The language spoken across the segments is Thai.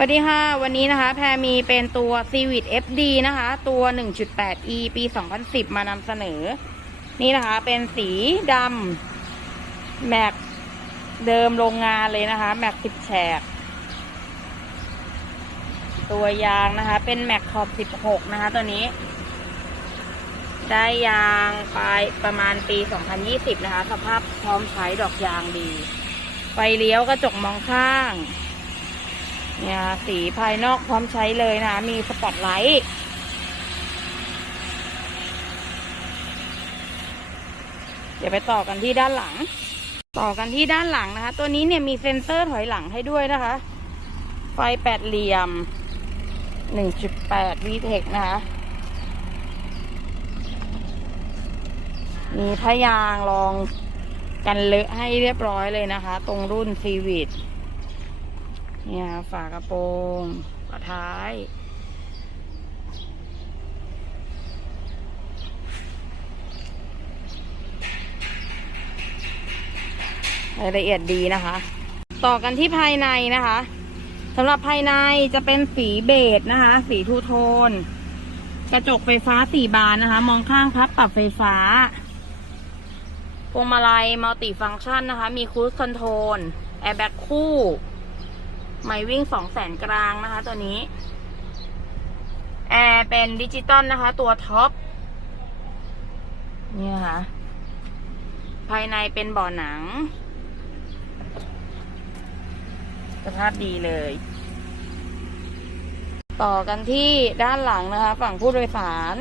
สวัสดีค่ะ วันนี้นะคะ แพรมีเป็นตัว Civic FD นะคะ ตัว 1.8e ปี 2010 มานำเสนอ นี่นะคะ เป็นสีดำแม็กเดิมโรงงานเลยนะคะ แม็ก10แฉก ตัวยางนะคะ เป็นแม็กขอบ 16 นะคะ ตัวนี้ ได้ยางปลายประมาณปี 2020 นะคะ สภาพพร้อมใช้ดอกยางดี ไฟเลี้ยวกระจกมองข้าง เนี่ยสีภายนอกพร้อมใช้เลยนะ มีสปอตไลท์เดี๋ยวไปต่อกันที่ด้านหลัง ต่อกันที่ด้านหลังนะคะ ตัวนี้เนี่ยมีเซ็นเซอร์ถอยหลังให้ด้วยนะคะ ไฟแปดเหลี่ยม 1.8 VTEC นะคะ มีพยางรองกันเลอะให้เรียบร้อยเลยนะคะ ตรงรุ่นซีวิต เนี่ยฝากระโปรงฝาท้าย รายละเอียดดีนะคะ ต่อกันที่ภายในนะคะสำหรับภายในจะเป็นสีเบจนะคะ สีทูโทน กระจกไฟฟ้าสี่บานนะคะ มองข้างพับปรับไฟฟ้าพวงมาลัยมัลติฟังก์ชันนะคะ มีคู i คอนโทรลแอร์แบ็กคู่ ไม่วิ่งสองแสนกลางนะคะ ตัวนี้ แอร์เป็นดิจิตอลนะคะ ตัวท็อป นี่นะคะ ภายในเป็นเบ่อหนัง สภาพดีเลย ต่อกันที่ด้านหลังนะคะ ฝั่งผู้โดยสาร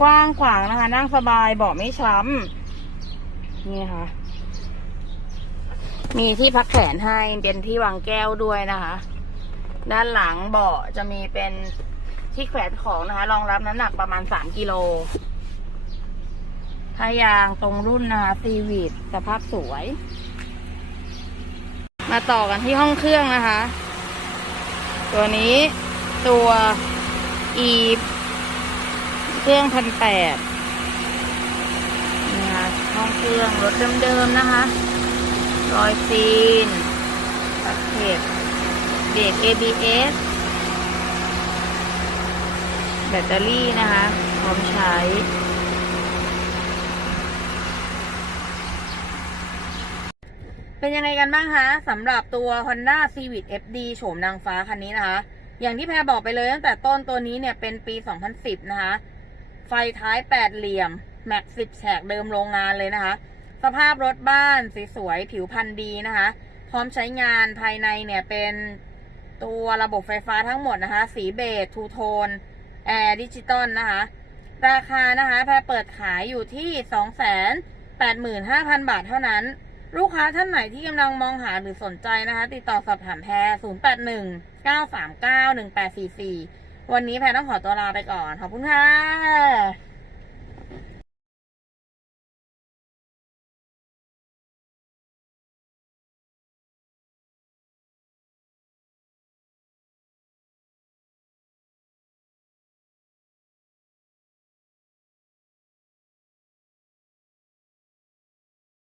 กว้างขวางนะคะ นั่งสบายเบาะไม่ช้ำนี่นะคะ มีที่พักแขนให้เป็นที่วางแก้วด้วยนะคะ ด้านหลังเบาะจะมีเป็นที่แขวนของนะคะรองรับน้ำหนักประมาณสามกิโลถ้ายางตรงรุ่นนะคะซีวิตสภาพสวย มาต่อกันที่ห้องเครื่องนะคะ ตัวนี้ตัว e เครื่องพันแปดนี่ค่ะห้องเครื่องรถเดิมๆนะคะ รอยซีนปัดเทปเบรก ABS แบตเตอรี่นะคะ พร้อมใช้ เป็นยังไงกันบ้างคะสำหรับตัว Honda Civic FD โฉมนางฟ้าคันนี้นะคะ อย่างที่แพรบอกไปเลยตั้งแต่ต้นตัวนี้เนี่ยเป็นปี 2010 นะคะ ไฟท้ายแปดเหลี่ยม แม็กสิบแฉกเดิมโรงงานเลยนะคะ สภาพรถบ้านสสวยๆผิวพรรณดีนะคะ พร้อมใช้งานภายในเนี่ยเป็นตัวระบบไฟฟ้าทั้งหมดนะคะ สีเบจทูโทนแอร์ดิจิตอลนะคะ ราคานะคะแพรเปิดขายอยู่ที่ 285,000 บาทเท่านั้น ลูกค้าท่านไหนที่กำลังมองหาหรือสนใจนะคะ ติดต่อสอบถามแพร 081 939 1844 วันนี้แพรต้องขอตัวลาไปก่อน ขอบคุณค่ะ